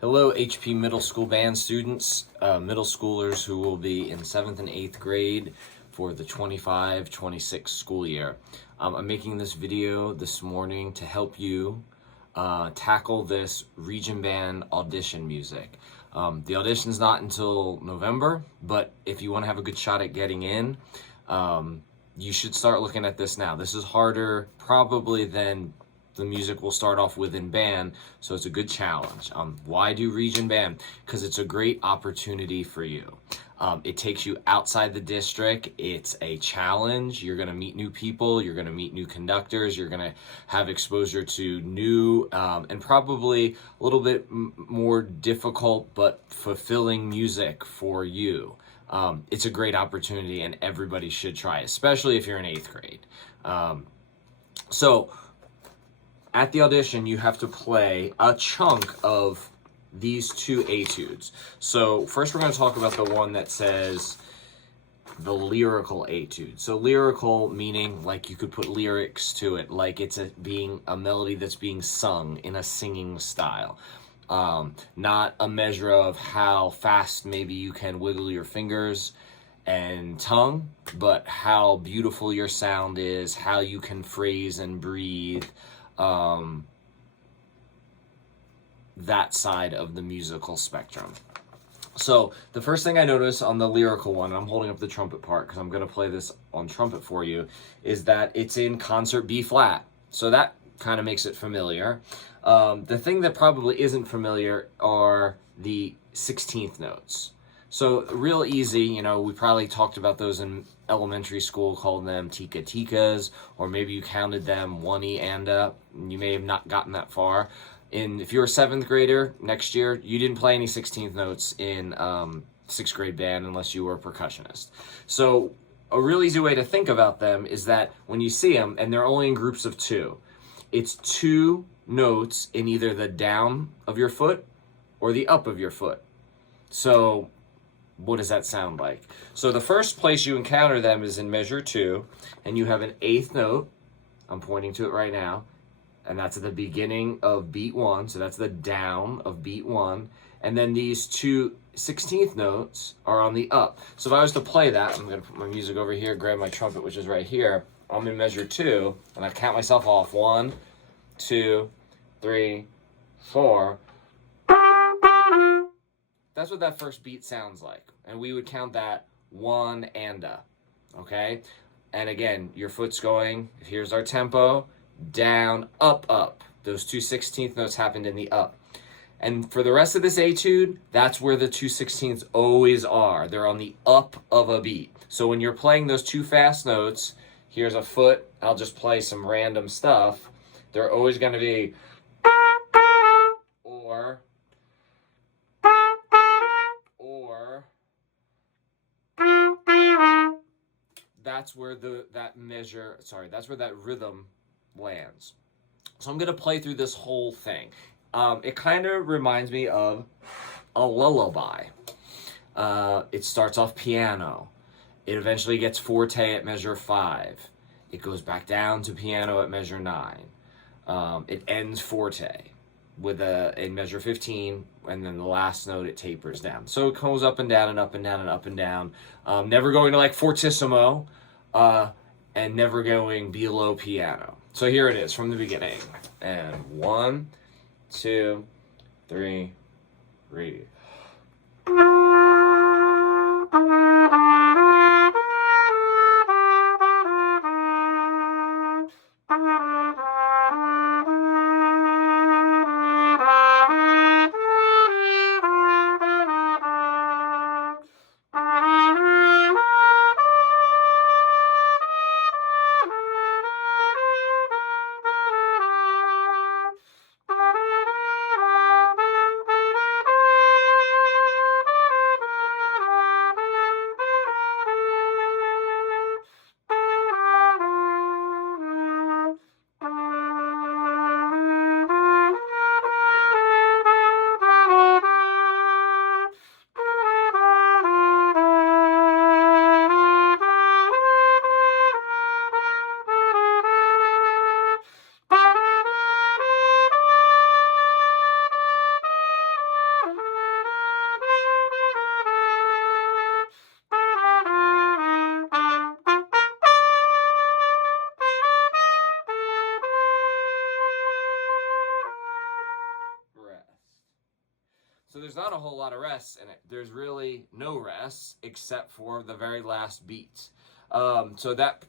Hello, HP Middle School band students, middle schoolers who will be in 7th and 8th grade for the 25-26 school year. I'm making this video this morning to help you tackle this region band audition music. The audition's not until November, but if you want to have a good shot at getting in, you should start looking at this now. This is harder probably than the music will start off with in band, so it's a good challenge. Why do region band? Because it's a great opportunity for you. It takes you outside the district. It's a challenge. You're going to meet new people. You're going to meet new conductors. You're going to have exposure to new and probably a little bit more difficult but fulfilling music for you. It's a great opportunity and everybody should try, especially if you're in 8th grade. So at the audition, you have to play a chunk of these two etudes. So first we're going to talk about the one that says the lyrical etude. So lyrical meaning like you could put lyrics to it, like it's being a melody that's being sung in a singing style. Not a measure of how fast maybe you can wiggle your fingers and tongue, but how beautiful your sound is, how you can phrase and breathe. That side of the musical spectrum. So the first thing I notice on the lyrical one, I'm holding up the trumpet part because I'm going to play this on trumpet for you, is that it's in concert B flat. So that kind of makes it familiar. The thing that probably isn't familiar are the 16th notes. So real easy, you know, we probably talked about those in elementary school, called them tika tikas, or maybe you counted them one-e and up. You may have not gotten that far. If you're a 7th grader next year, you didn't play any 16th notes in 6th grade band unless you were a percussionist. So a real easy way to think about them is that when you see them, and they're only in groups of 2, it's 2 notes in either the down of your foot or the up of your foot. So what does that sound like? So the first place you encounter them is in measure 2, and you have an 8th note. I'm pointing to it right now. And that's at the beginning of beat 1, so that's the down of beat 1. And then these 2 16th notes are on the up. So if I was to play that, I'm going to put my music over here, grab my trumpet, which is right here. I'm in measure 2, and I count myself off. 1, 2, 3, 4. That's what that first beat sounds like. And we would count that 1 and a. Okay? And again, your foot's going, here's our tempo. Down, up, up. Those 2 16th notes happened in the up. And for the rest of this etude, that's where the 2 16ths always are. They're on the up of a beat. So when you're playing those 2 fast notes, here's a foot, I'll just play some random stuff. They're always going to be or that's where that's where that rhythm lands. So I'm going to play through this whole thing. It kind of reminds me of a lullaby. It starts off piano. It eventually gets forte at measure 5. It goes back down to piano at measure 9. It ends forte with in measure 15, and then the last note it tapers down. So it goes up and down and up and down and up and down. Never going to like fortissimo, and never going below piano. So here it is from the beginning. And 1, 2, 3, read. So there's not a whole lot of rests in it. There's really no rests except for the very last beat. So that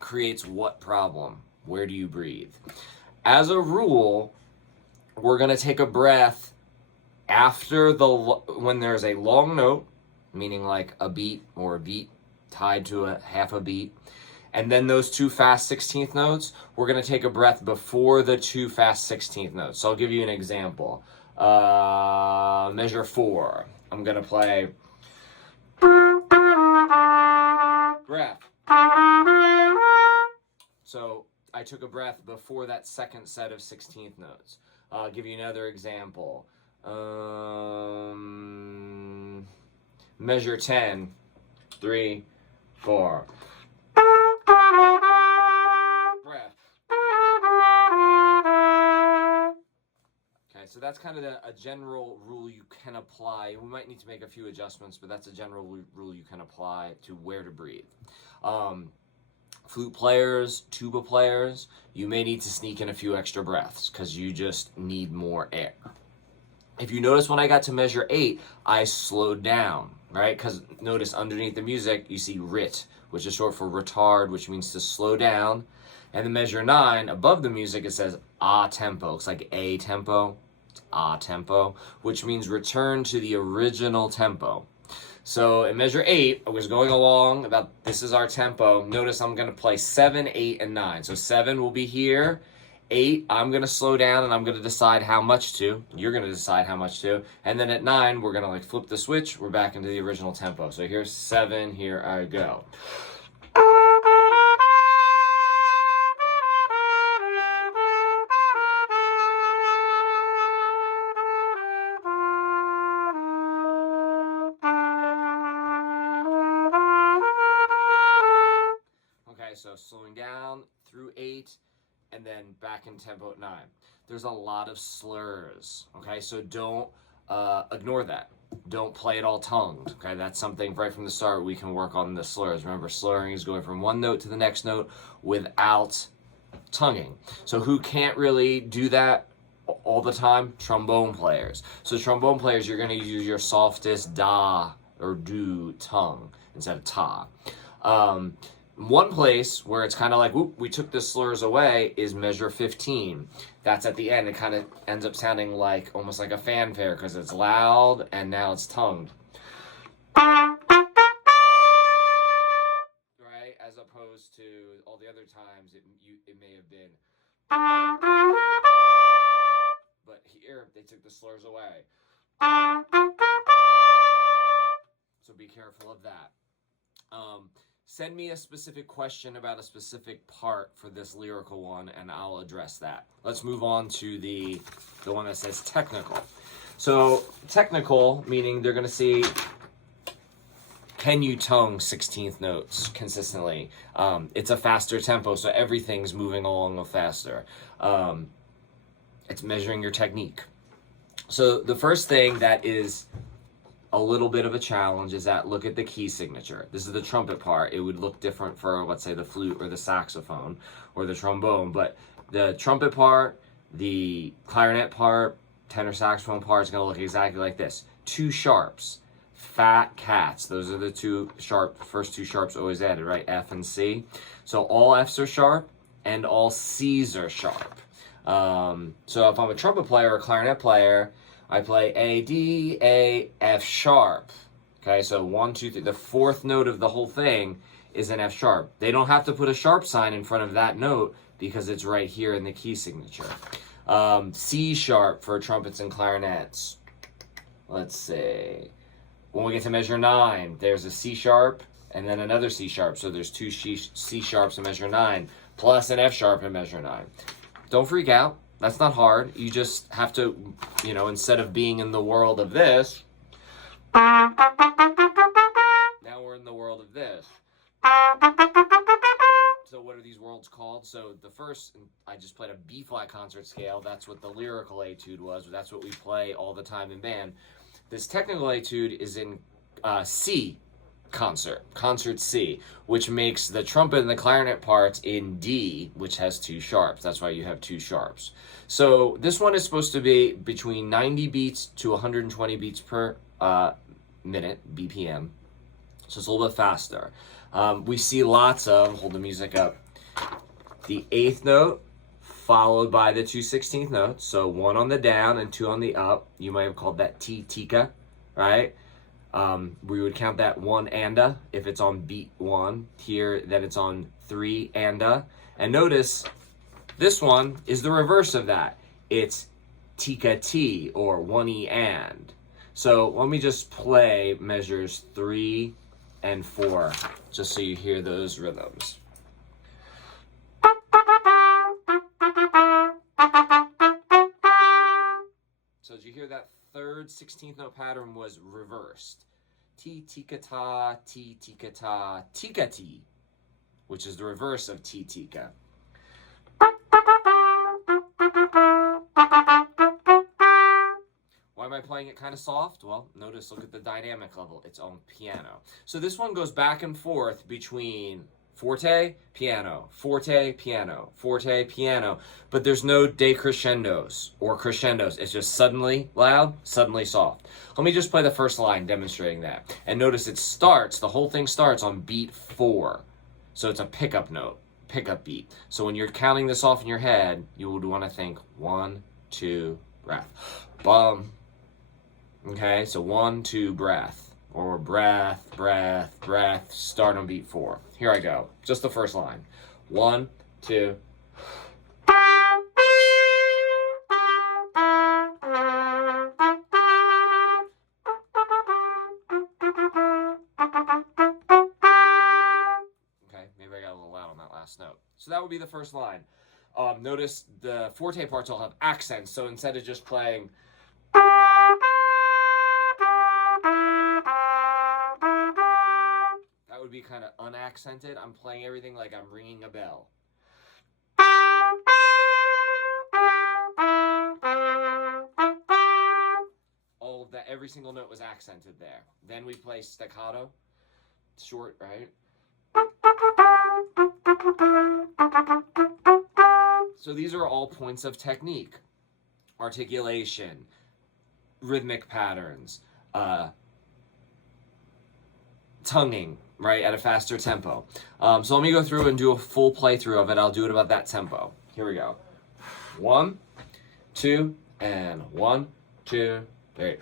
creates what problem? Where do you breathe? As a rule, we're going to take a breath after when there's a long note, meaning like a beat or a beat tied to a half a beat, and then those two fast 16th notes, we're going to take a breath before the two fast 16th notes. So I'll give you an example. Measure 4. I'm going to play breath. So I took a breath before that second set of 16th notes. I'll give you another example. Measure 10. 3, 4. Breath. Okay, so that's kind of a general rule you can apply. We might need to make a few adjustments, but that's a general rule you can apply to where to breathe. Flute players, tuba players, you may need to sneak in a few extra breaths because you just need more air. If you notice when I got to measure 8, I slowed down, right? Because notice underneath the music, you see rit, which is short for retard, which means to slow down. And the measure 9, above the music, it says a tempo. It's like a tempo. It's a tempo, which means return to the original tempo. So in measure 8, I was going along about this is our tempo. Notice I'm going to play 7, 8, and 9. So 7 will be here. 8, I'm going to slow down and I'm going to decide how much to. You're going to decide how much to. And then at 9, we're going to like flip the switch. We're back into the original tempo. So here's 7. Here I go. Okay, so slowing down through 8. And then back in tempo at 9. There's a lot of slurs, okay? So don't ignore that. Don't play it all tongued, okay? That's something right from the start we can work on the slurs. Remember, slurring is going from one note to the next note without tonguing. So who can't really do that all the time? Trombone players. So trombone players, you're going to use your softest da or do tongue instead of ta. One place where it's kind of like, whoop, we took the slurs away is measure 15. That's at the end. It kind of ends up sounding like almost like a fanfare because it's loud and now it's tongued. Right? As opposed to all the other times it may have been. But here they took the slurs away. So be careful of that. Send me a specific question about a specific part for this lyrical one, and I'll address that. Let's move on to the one that says technical. So technical, meaning they're going to see, can you tongue 16th notes consistently? It's a faster tempo, so everything's moving along faster. It's measuring your technique. So the first thing that is a little bit of a challenge is that look at the key signature. This is the trumpet part. It would look different for, let's say, the flute or the saxophone or the trombone, but the trumpet part, the clarinet part, tenor saxophone part is going to look exactly like this. 2 sharps, fat cats. Those are the first two sharps always added, right? F and C. So all Fs are sharp and all Cs are sharp. So if I'm a trumpet player or a clarinet player, I play A, D, A, F sharp. Okay, so 1, 2, 3. The fourth note of the whole thing is an F sharp. They don't have to put a sharp sign in front of that note because it's right here in the key signature. C sharp for trumpets and clarinets. Let's see. When we get to measure 9, there's a C sharp and then another C sharp. So there's 2 C sharps in measure 9 plus an F sharp in measure 9. Don't freak out. That's not hard. You just have to, instead of being in the world of this, now we're in the world of this. So what are these worlds called? So the first, I just played a B flat concert scale. That's what the lyrical etude was. That's what we play all the time in band. This technical etude is in C concert C, which makes the trumpet and the clarinet parts in D, which has 2 sharps. That's why you have 2 sharps. So this one is supposed to be between 90 beats to 120 beats per minute, BPM. So it's a little bit faster. We see lots of, hold the music up, the 8th note followed by the 2 16th notes. So 1 on the down and 2 on the up. You might have called that tika, right? We would count that 1 anda if it's on beat 1. Here, then it's on 3 anda. And notice this one is the reverse of that. It's tika t, or 1e and. So let me just play measures 3 and 4, just so you hear those rhythms. So did you hear that 3rd 16th note pattern was reversed? T tika ta, T tika ta, tika ti, which is the reverse of T tika. Why am I playing it kind of soft? Well, notice, look at the dynamic level. It's on piano. So this one goes back and forth between forte, piano, forte, piano, forte, piano. But there's no decrescendos or crescendos. It's just suddenly loud, suddenly soft. Let me just play the first line demonstrating that. And notice it starts, the whole thing starts on beat 4. So it's a pickup note, pickup beat. So when you're counting this off in your head, you would want to think 1, 2, breath. Bum. Okay, so 1, 2, breath, or breath, breath, breath, start on beat 4. Here I go, just the first line. 1, 2. Okay, maybe I got a little loud on that last note. So that would be the first line. Notice the forte parts all have accents, so instead of just playing would be kind of unaccented. I'm playing everything like I'm ringing a bell. All of that, every single note was accented there. Then we play staccato, short, right? So these are all points of technique, articulation, rhythmic patterns, tonguing, right, at a faster tempo. So let me go through and do a full playthrough of it. I'll do it about that tempo. Here we go. 1, 2, and 1, 2, 3.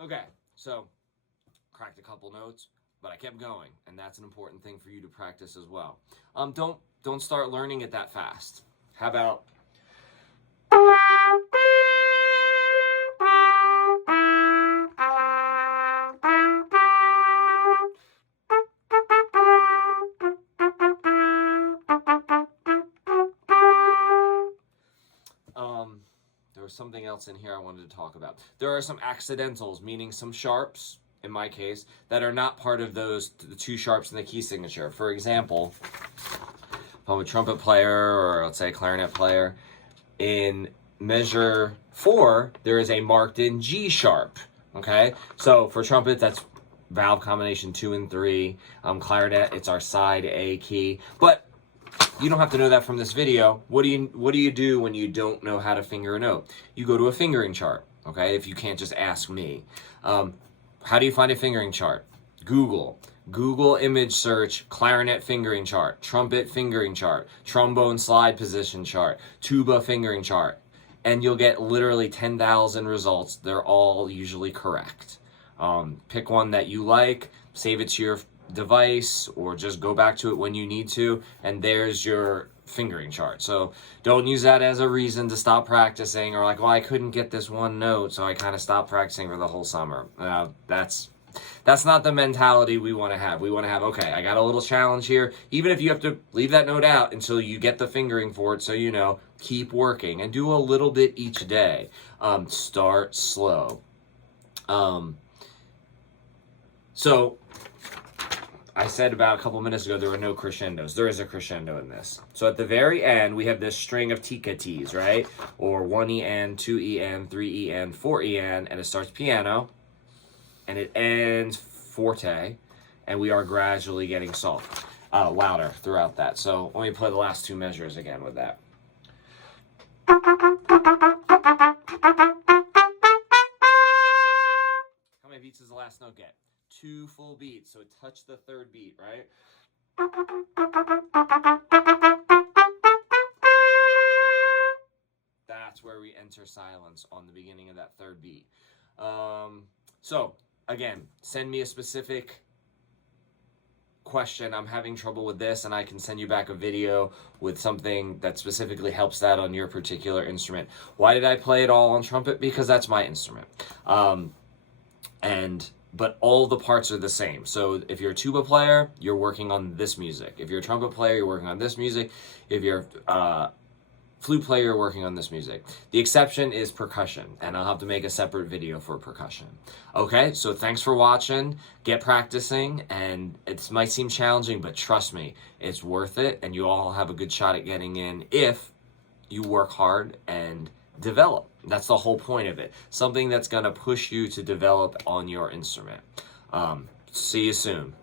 Okay, so cracked a couple notes, but I kept going, and that's an important thing for you to practice as well. Don't start learning it that fast. How about there was something else in here I wanted to talk about. There are some accidentals, meaning some sharps, in my case, that are not part of those, the 2 sharps in the key signature. For example, if I'm a trumpet player, or let's say a clarinet player, in measure 4, there is a marked in G sharp, okay? So for trumpet, that's valve combination 2 and 3. Clarinet, it's our side A key. But you don't have to know that from this video. What do you do when you don't know how to finger a note? You go to a fingering chart, okay? If you can't just ask me. How do you find a fingering chart? Google image search, clarinet fingering chart, trumpet fingering chart, trombone slide position chart, tuba fingering chart, and you'll get literally 10,000 results. They're all usually correct. Pick one that you like, save it to your device, or just go back to it when you need to, and there's your fingering chart. So don't use that as a reason to stop practicing, or like, well, I couldn't get this one note, so I kind of stopped practicing for the whole summer. That's not the mentality we want to have. We want to have, okay, I got a little challenge here. Even if you have to leave that note out until you get the fingering for it, so you know, keep working and do a little bit each day. Start slow. So I said about a couple minutes ago there were no crescendos. There is a crescendo in this. So at the very end, we have this string of ticcaties, right? Or 1 EN, 2 EN, 3 EN, 4 EN, and it starts piano, and it ends forte, and we are gradually getting louder throughout that. So let me play the last two measures again with that. How many beats does the last note get? 2 full beats, so touch the third beat, right? That's where we enter silence on the beginning of that third beat. So again, send me a specific question. I'm having trouble with this, and I can send you back a video with something that specifically helps that on your particular instrument. Why did I play it all on trumpet? Because that's my instrument. But all the parts are the same. So if you're a tuba player, you're working on this music. If you're a trumpet player, you're working on this music. If you're flute player, you're working on this music. The exception is percussion, and I'll have to make a separate video for percussion. Okay, so thanks for watching. Get practicing, and it might seem challenging, but trust me, it's worth it, and you all have a good shot at getting in if you work hard and develop. That's the whole point of it. Something that's going to push you to develop on your instrument. See you soon.